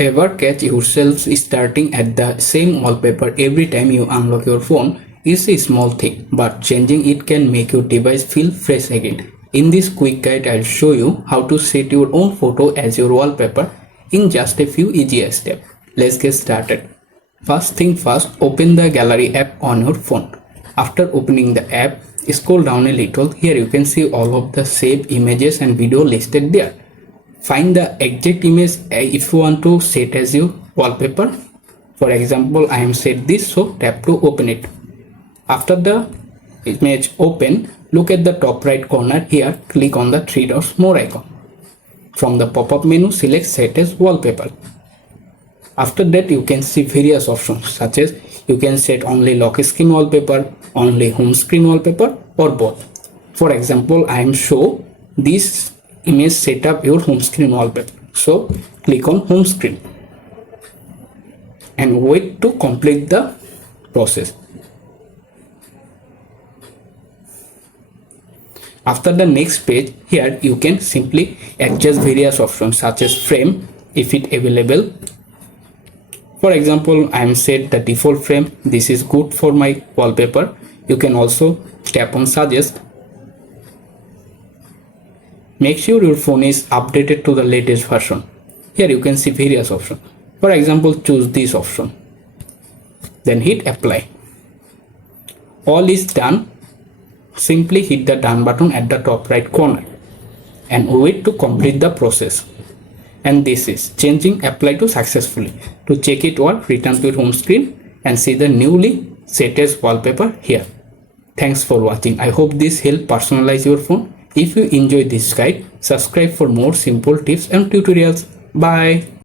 Ever catch yourself starting at the same wallpaper every time you unlock your phone? It's a small thing, but changing it can make your device feel fresh again. In this quick guide, I'll show you how to set your own photo as your wallpaper in just a few easy steps. Let's get started. First thing first, open the gallery app on your phone. After opening the app, scroll down a little. Here you can see all of the saved images and video listed there. Find the exact image if you want to set as your wallpaper. For example, I am set this, so tap to open it. After the image open, look at the top right corner here, click on the three dots more icon. From the pop-up menu, select set as wallpaper. After that, you can see various options such as you can set only lock screen wallpaper, only home screen wallpaper, or both. For example, I am show this image set up your home screen wallpaper, so click on home screen and wait to complete the process. After the next page, here you can simply adjust various options such as frame if it available. For example, I am set the default frame. This is good for my wallpaper. You can also tap on suggest. Make sure your phone is updated to the latest version. Here you can see various options. For example, choose this option. Then hit apply. All is done. Simply hit the done button at the top right corner and wait to complete the process. And this is changing applied to successfully. To check it all, return to your home screen and see the newly set as wallpaper here. Thanks for watching. I hope this helped personalize your phone. If you enjoyed this guide, subscribe for more simple tips and tutorials. Bye.